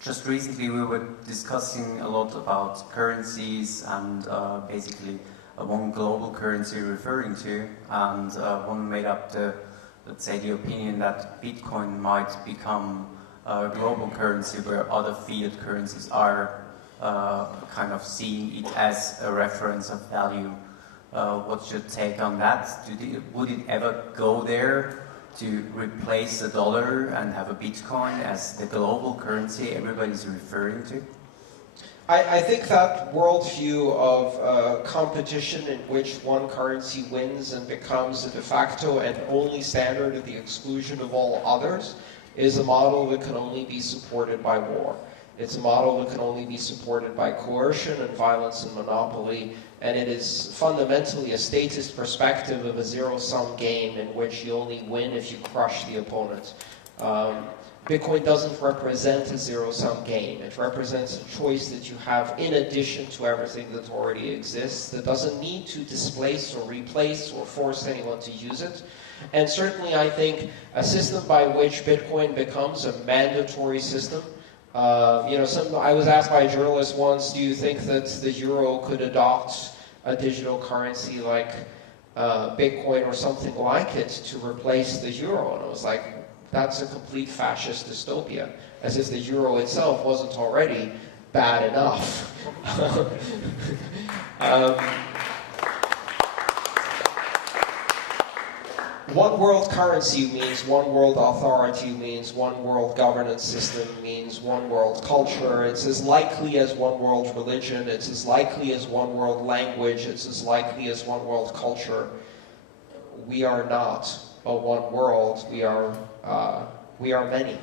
just recently we were discussing a lot about currencies and basically one global currency referring to, and one made up the, let's say, the opinion that Bitcoin might become a global currency where other fiat currencies are kind of seeing it as a reference of value. What's your take on that? Would it ever go there to replace the dollar and have a Bitcoin as the global currency everybody's referring to? I think that worldview of competition in which one currency wins and becomes a de facto and only standard at the exclusion of all others is a model that can only be supported by war. It's a model that can only be supported by coercion and violence and monopoly, and it is fundamentally a statist perspective of a zero-sum game in which you only win if you crush the opponent. Bitcoin doesn't represent a zero-sum game. It represents a choice that you have in addition to everything that already exists, that doesn't need to displace or replace or force anyone to use it. And certainly I think a system by which Bitcoin becomes a mandatory system. I was asked by a journalist once, do you think that the euro could adopt a digital currency like Bitcoin or something like it to replace the euro? And I was like, that's a complete fascist dystopia, as if the euro itself wasn't already bad enough. One world currency means one world authority, means one world governance system, means one world culture. It's as likely as one world religion. It's as likely as one world language. It's as likely as one world culture. We are not a one world. We are many.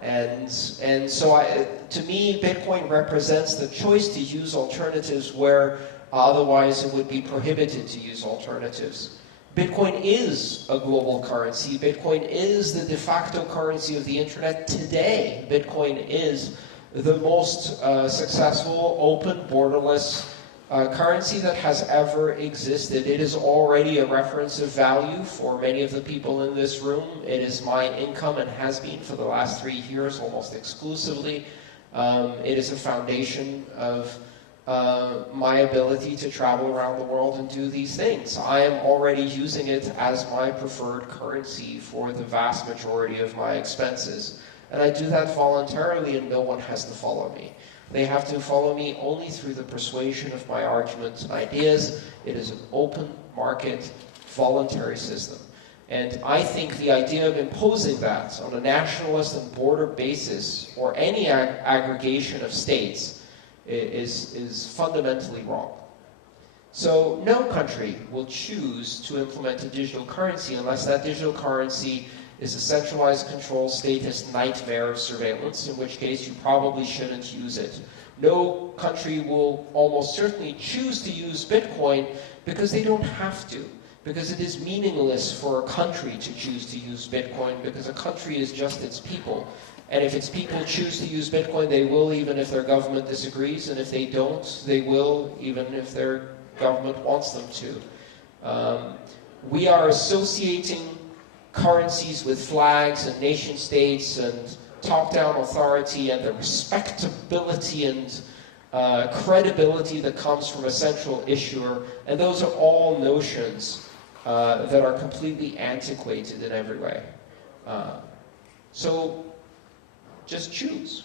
And so to me, Bitcoin represents the choice to use alternatives where otherwise it would be prohibited to use alternatives. Bitcoin is a global currency. Bitcoin is the de facto currency of the internet today. Bitcoin is the most successful, open, borderless currency that has ever existed. It is already a reference of value for many of the people in this room. It is my income and has been for the last 3 years almost exclusively. It is a foundation of my ability to travel around the world and do these things. I am already using it as my preferred currency for the vast majority of my expenses. And I do that voluntarily, and no one has to follow me. They have to follow me only through the persuasion of my arguments and ideas. It is an open market, voluntary system. And I think the idea of imposing that on a nationalist and border basis, or any aggregation of states, is fundamentally wrong. So no country will choose to implement a digital currency unless that digital currency is a centralized control statist nightmare of surveillance, in which case you probably shouldn't use it. No country will almost certainly choose to use Bitcoin because they don't have to, because it is meaningless for a country to choose to use Bitcoin, because a country is just its people. And if its people choose to use Bitcoin, they will, even if their government disagrees, and if they don't, they will, even if their government wants them to. We are associating currencies with flags and nation states and top-down authority and the respectability and credibility that comes from a central issuer, and those are all notions that are completely antiquated in every way. So just choose.